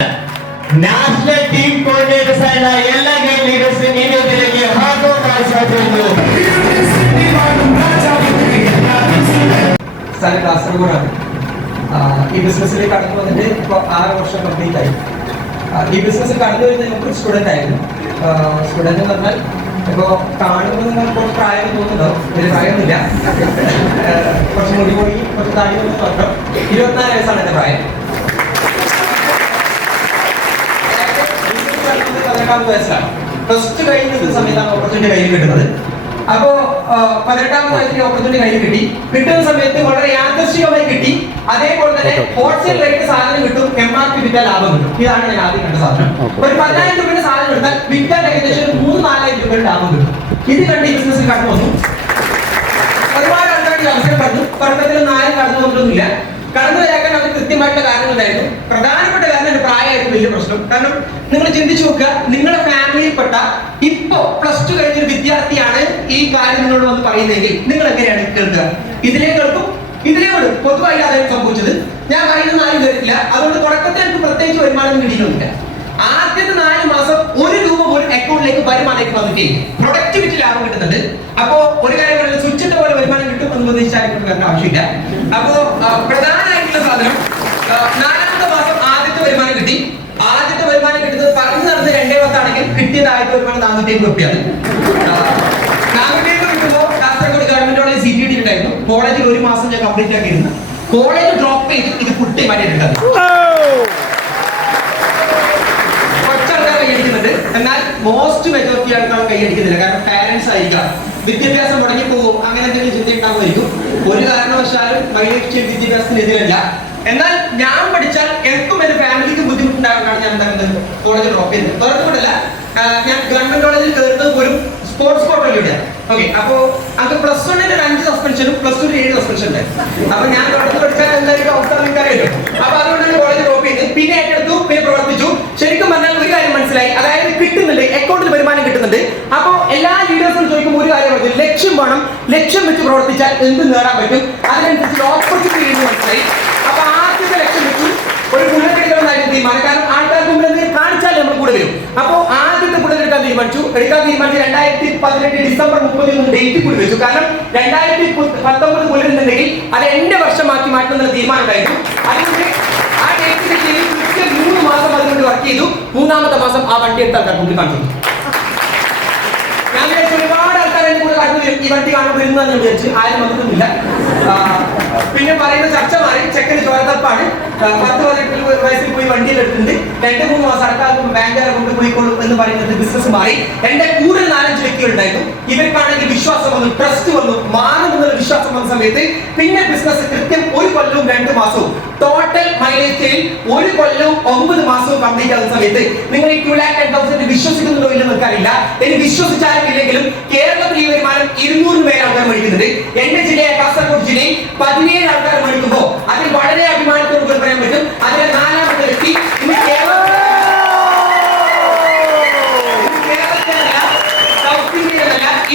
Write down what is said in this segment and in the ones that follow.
National team coordinators ആയ എല്ലാ game ലീഡേഴ്സും ഈ വേദിയിലേക്ക് ഹാർദവമായി സ്വാഗതം. സ്ഥലം കാസർഗോഡാണ്. ഈ ബിസിനസ്സിൽ കടന്നു വന്നിട്ട് ഇപ്പോൾ 6 വർഷം കംപ്ലീറ്റ് ആയി. ഈ ബിസിനസ്സിൽ കടന്നു വരുന്നത് നമുക്ക് സ്റ്റുഡൻ്റ് ആയിരുന്നു. സ്റ്റുഡൻ്റ് എന്ന് പറഞ്ഞാൽ ഇപ്പോൾ കാണുമ്പോൾ നിങ്ങൾക്ക് പ്രായം തോന്നുന്നുണ്ടോ? വലിയ പ്രായമൊന്നുമില്ല, കുറച്ച് മുടി കൂടി കുറച്ച് താടി തോന്നുന്നു മാത്രം. 24 വയസ്സാണ് എൻ്റെ പ്രായം. 18 വയസ്സിലാണ്. പ്ലസ് ടു കഴിഞ്ഞ സമയത്താണ് ഓപ്പർച്യൂണിറ്റി കയ്യിൽ കിട്ടുന്നത്. അപ്പോ 18 വയസ്സിൽ ഓപ്പർച്യൂണിറ്റി കയ്യിൽ കിട്ടി. കിട്ടുന്ന സമയത്ത് വളരെ യാദൃശ്ചികമായി കിട്ടി. അതേപോലെ തന്നെ ഹോൾസെയിൽ റേറ്റ് സാധനം കിട്ടും, MRP വിറ്റാൽ ലാഭം കിട്ടും. ഇതാണ് ഞാൻ ആദ്യം കണ്ട സാധനം. ഒരു 10,000 രൂപയുടെ സാധനം എടുത്താൽ വിറ്റാൽ ഏകദേശം 3-4,000 രൂപയുടെ ലാഭം കിട്ടും. ഇത് കണ്ട് ഈ ബിസിനസ്സിൽ കടന്നു വന്നു. ഒരുപാട് ആൾക്കാർക്ക് അവസരം കടന്നു. തുടക്കത്തിൽ ആരും കടന്നു വന്നിട്ടൊന്നുമില്ല. കടന്നു വരാൻ അവർ കൃത്യമായിട്ടുള്ള കാരണങ്ങളുണ്ടായിരുന്നു. പ്രധാനപ്പെട്ട കാരണം എന്റെ പ്രായമായിരുന്നു വലിയ പ്രശ്നം. കാരണം നിങ്ങൾ ചിന്തിച്ചു നോക്കുക, നിങ്ങളുടെ ഫാമിലിയിൽപ്പെട്ട ഇപ്പോ പ്ലസ് ടു കഴിഞ്ഞൊരു വിദ്യാർത്ഥിയാണ് ഈ കാര്യം നിങ്ങളോട് വന്ന് പറയുന്നതെങ്കിൽ നിങ്ങൾ എങ്ങനെയാണ് കേൾക്കുക? ഇതിലേ കേൾക്കും, ഇതിലേ വിടും. പൊതുവായി അതായത് സംഭവിച്ചത്. ഞാൻ പറയുന്നത് ആരും കേട്ടില്ല. അതുകൊണ്ട് തുടക്കത്തിൽ എനിക്ക് പ്രത്യേകിച്ച് വരുമാനം കിട്ടിയിട്ടൊന്നുമില്ല. ആദ്യത്തെ 4 മാസം 1 രൂപ പോലും അക്കൗണ്ടിലേക്ക് വരുമാനമായിട്ട് വന്നിട്ടില്ല. പ്രൊഡക്ടിവിറ്റി ലാഭം കിട്ടുന്നുണ്ട്. അപ്പോ ഒരു കാര്യം പറയുന്നത് സ്വിച്ചിന്റെ പോലെ വരുമാനം കിട്ടും എന്ന് പ്രതീക്ഷിച്ചാലും വരേണ്ട ആവശ്യമില്ല. അപ്പോ പ്രധാനമായിട്ടുള്ള സാധനം 4ാമത്തെ മാസം ആദ്യത്തെ വരുമാനം കിട്ടി. ആദ്യത്തെ വരുമാനം കിട്ടുന്നത് പറഞ്ഞു നടന്ന് 210 ആണെങ്കിൽ കിട്ടിയത് ആദ്യത്തെ വരുമാനം 450 രൂപയാണ്. 450 കിട്ടുമ്പോൾ കാസർഗോഡ് ഗവൺമെന്റ് കോളേജ് CTD ഉണ്ടായിരുന്നു. കോളേജിൽ 1 മാസം ഞാൻ കംപ്ലീറ്റ് ആക്കിയിരുന്നു. കോളേജ് ഡ്രോപ്പ് ചെയ്ത് ഇത് ഫുൾ ടൈം ആയിട്ട് എന്നാൽ മോസ്റ്റ് മെജോറിറ്റി ആൾക്കാർ കൈയടിക്കുന്നില്ല. കാരണം പാരന്റ്സ് ആയിരിക്കാം, വിദ്യാഭ്യാസം മുടങ്ങി പോകും, അങ്ങനെ എന്തെങ്കിലും ചിന്ത ഉണ്ടാകുമായിരിക്കും. ഒരു കാരണവശാലും വൈലക്ഷ്യ വിദ്യാഭ്യാസത്തിനെതിരല്ല. എന്നാൽ ഞാൻ പഠിച്ചാൽ എനിക്കും എന്റെ ഫാമിലിക്കും ബുദ്ധിമുട്ടുണ്ടാകാനാണ് ഞാൻ എന്താകുന്നത് കോളേജ് ഡ്രോപ്പ് ചെയ്തത്. തുറന്നുകൊണ്ടല്ല, ഞാൻ ഗവൺമെന്റ് കോളേജിൽ കയറുന്നത് പോലും സ്പോർട്സ് കോട്ടയിലൂടെയാണ്. ഓക്കെ, അപ്പോ അത് +1 ഒരു 5 സസ്പെൻഷനും +2 ഒരു 7 സസ്പെൻഷൻ ഉണ്ടായിരുന്നു. അപ്പൊ ഞാൻ തുടർന്ന് പഠിച്ചാൽ എന്തായാലും അവസ്ഥ നിങ്ങൾക്കറിയാലോ. അപ്പൊ അതുകൊണ്ടാണ് കോളേജ് ഡ്രോപ്പ് ചെയ്തത്. പിന്നെ ഏറ്റെടുത്തു, പിന്നെ പ്രവർത്തിച്ചു. ശരിക്കും പറഞ്ഞാൽ ഒരു കാര്യം മനസ്സിലായി, അതായത് കിട്ടുന്നുണ്ട്, അക്കൗണ്ടിൽ വരുമാനം കിട്ടുന്നുണ്ട്. അപ്പോ എല്ലാ ലീഡേഴ്സും ചോദിക്കുമ്പോൾ ഒരു കാര്യം പറഞ്ഞു, ലക്ഷ്യം വേണം. ലക്ഷ്യം വെച്ച് പ്രവർത്തിച്ചാൽ എന്ത് നേടാൻ പറ്റും, അതിനനുസരിച്ച് ഓപ്പർച്യൂണിറ്റി മനസ്സിലായി. അപ്പൊ ആദ്യത്തെ ലക്ഷ്യം വെച്ചു ഒരു ബുള്ളറ്റ് തീരുമാനം. കാരണം ആൾക്കാർക്ക് മുമ്പിൽ കാണിച്ചാൽ നമ്മൾ കൂടെ വരും. അപ്പോ ആദ്യത്തെ ബുള്ളറ്റ് എടുക്കാൻ തീരുമാനിച്ചു. 2018 ഡിസംബർ 30 ഡേറ്റ് കൂടി വെച്ചു. കാരണം 2019 ബുള്ളറ്റുണ്ടെങ്കിൽ അത് എന്റെ വർഷമാക്കി മാറ്റുന്ന തീരുമാനം ഉണ്ടായിരുന്നു. അതുകൊണ്ട് ആ ഡേറ്റിന് ശരി 3 മാസം അതുകൊണ്ട് വർക്ക് ചെയ്തു. 3ാമത്തെ മാസം ആ വണ്ടി എടുത്ത് ആൾക്കാർ മുമ്പിൽ കാണിച്ചു. ഞാൻ വിചാരിച്ചു ഒരുപാട് ആൾക്കാർ എന്റെ കൂടെ കടന്നു വരും, ഈ വണ്ടി കാണാൻ വരുന്നതെന്ന് ഞാൻ വിചാരിച്ചു. ആരും വന്നിട്ടൊന്നുമില്ല. പിന്നെ പറയുന്ന ചർച്ച മാറി. ചെക്കന് ചോരത്തപ്പാണ്. 10-18 വയസ്സിൽ പോയി വണ്ടിയിൽ എടുത്തിട്ടുണ്ട്. 2-3 മാസം അടുത്താകും ബാങ്കുകാരെ കൊണ്ട് പോയിക്കൊള്ളും എന്ന് പറയുന്നത് ബിസിനസ് മാറി. എന്റെ കൂടുതൽ 4-5 വ്യക്തികളുണ്ടായിരുന്നു. ഇവർക്കാണെങ്കിൽ വിശ്വാസം വന്നു, ട്രസ്റ്റ് വന്നു, മാനം എന്നുള്ള വിശ്വാസം വന്ന സമയത്ത് പിന്നെ ബിസിനസ് കൃത്യം 1 കൊല്ലവും 2 മാസവും ടോട്ടൽ മൈലേജ് 1 കൊല്ലവും 9 മാസവും കംപ്ലീറ്റ് ആകുന്ന സമയത്ത് നിങ്ങൾ ഈ 2,10,000 വിശ്വസിക്കുന്നുണ്ടോ ഇല്ലെന്ന് എനിക്കറിയില്ല. ഇനി വിശ്വസിച്ചാലും ഇല്ലെങ്കിലും കേരളത്തിൽ ഈ വരുമാനം 200 പേര് ആൾക്കാർ മേടിക്കുന്നുണ്ട്. എന്റെ ജില്ലയായ കാസർഗോഡ് ജില്ലയിൽ 17 ആൾക്കാർ മേടിക്കുമ്പോൾ അതിൽ വളരെ അഭിമാനത്തോട് പറയാൻ പറ്റും. അതിലെ 4ാമത്തെ വ്യക്തി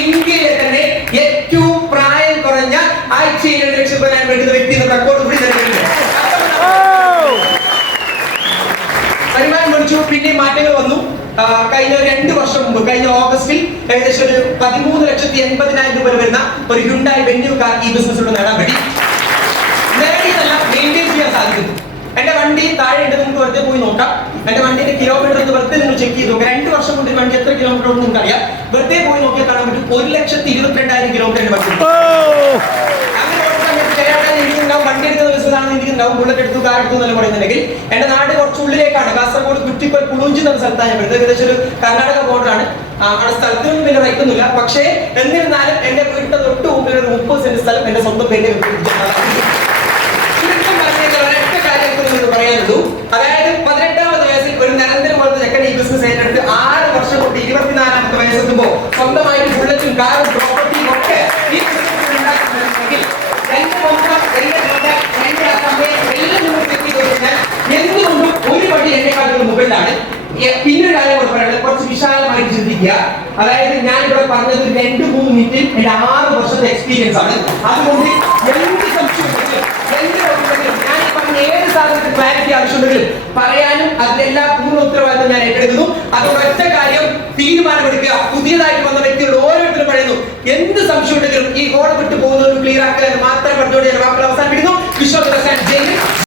ഇന്ത്യയിലെ തന്നെ ഏറ്റവും പ്രായം കുറഞ്ഞ ആഴ്ചയിൽ 2 ലക്ഷം വരാൻ വേണ്ടുന്ന വ്യക്തി എന്ന റെക്കോർഡ് കൂടി നൽകിയിട്ടുണ്ട്. വരുമാനം മേടിച്ചു. പിന്നെ മാറ്റങ്ങൾ വന്നു. കഴിഞ്ഞ 2 വർഷം മുമ്പ്, കഴിഞ്ഞ ഓഗസ്റ്റിൽ ഏകദേശം ഒരു 13,80,000 രൂപ വരുന്ന ഒരു ഹ്യുണ്ടായി വെന്യൂ കാർ ഈ ബിസിനസ്സിലൂടെ നേടാൻ വേണ്ടി നേടിയതല്ല, മെയിൻറ്റെയിൻ ചെയ്യാൻ സാധിക്കുന്നു. എന്റെ വണ്ടി താഴെ ഉണ്ട്, നിങ്ങൾക്ക് വെറുതെ പോയി നോക്കാം. എന്റെ വണ്ടിന്റെ കിലോമീറ്റർ വെറുതെ നിങ്ങൾ ചെക്ക് ചെയ്ത് നോക്കാം. 2 വർഷം കൊണ്ട് വണ്ടി എത്ര കിലോമീറ്റർ ഉണ്ടെന്ന് നിങ്ങൾക്ക് അറിയാം. വെറുതെ പോയി നോക്കിയാൽ കാണാൻ പറ്റും 1,22,000 കിലോമീറ്റർ വണ്ടി എടുക്കുന്ന ബിസിനസ്സാണെന്ന് എനിക്കുണ്ടാവും. ബുള്ളറ്റ് എടുത്തു, കാർ എടുത്തു എന്നല്ല പറയുന്നുണ്ടെങ്കിൽ എന്റെ നാട് കുറച്ച് ഉള്ളിലേക്കാണ്. കാസർഗോഡ് കുറ്റിപ്പൽ പുളുഞ്ചി എന്ന സ്ഥലത്താണ് ഞാൻ വരുന്നത്. ഏകദേശം ഒരു കർണാടക ബോർഡറാണ്. അവിടെ സ്ഥലത്തിനൊന്നും വലിയ റൈറ്റൊന്നുമില്ല. പക്ഷേ എന്നിരുന്നാലും എന്റെ വീട്ടിന്റെ തൊട്ട് മുമ്പിൽ ഒരു 30 സെന്റ് സ്ഥലം എന്റെ സ്വന്തം പേരിൽ പറയാനുള്ളൂ. അതായത് 18ാമത്തെ വയസ്സിൽ ഒരു നിരന്തരം പോലത്തെ ചെക്കൻ ഈ ബിസിനസ് ഏറ്റെടുത്ത് 6 വർഷം കൊണ്ട് 24ാമത്തെ വയസ്സെത്തുമ്പോൾ സ്വന്തമായിട്ട് ബുള്ളറ്റും കാറും പ്രോപ്പർട്ടിയും ഒക്കെ ഈ ബിസിനസ് ഉണ്ടാക്കുന്നുണ്ടെങ്കിൽ എന്തുകൊണ്ടും ഒരു പടി എന്നെക്കാളും മുകളിലാണ്. പിന്നെ ഒരു കാര്യം പറയാനുള്ളത്, കുറച്ച് വിശാലമായിട്ട് ചിന്തിക്കുക. അതായത് ഞാൻ ഇവിടെ പറഞ്ഞത് 2-3 മിനിറ്റിൽ എന്റെ 6 വർഷത്തെ എക്സ്പീരിയൻസ് ആണ്. അതുകൊണ്ട് എന്ത് സംശയം ഞാൻ പറഞ്ഞ ഏത് സാധനത്തിന് ക്ലാരിറ്റി ആവശ്യമുണ്ടെങ്കിലും പറയാനും അതിനെല്ലാം പൂർണ്ണ ഉത്തരവാദിത്വം ഞാൻ ഏറ്റെടുക്കുന്നു. അതുകൊണ്ട് ഒറ്റ കാര്യം തീരുമാനമെടുക്കുക. പുതിയതായിട്ട് വന്ന വ്യക്തികളോട് ഓരോരുത്തരും പറയുന്നു, എന്ത് സംശയം ഉണ്ടെങ്കിലും ഈ ഹോൾ വിട്ടു പോകുന്നത് ക്ലിയർ ആക്കാൻ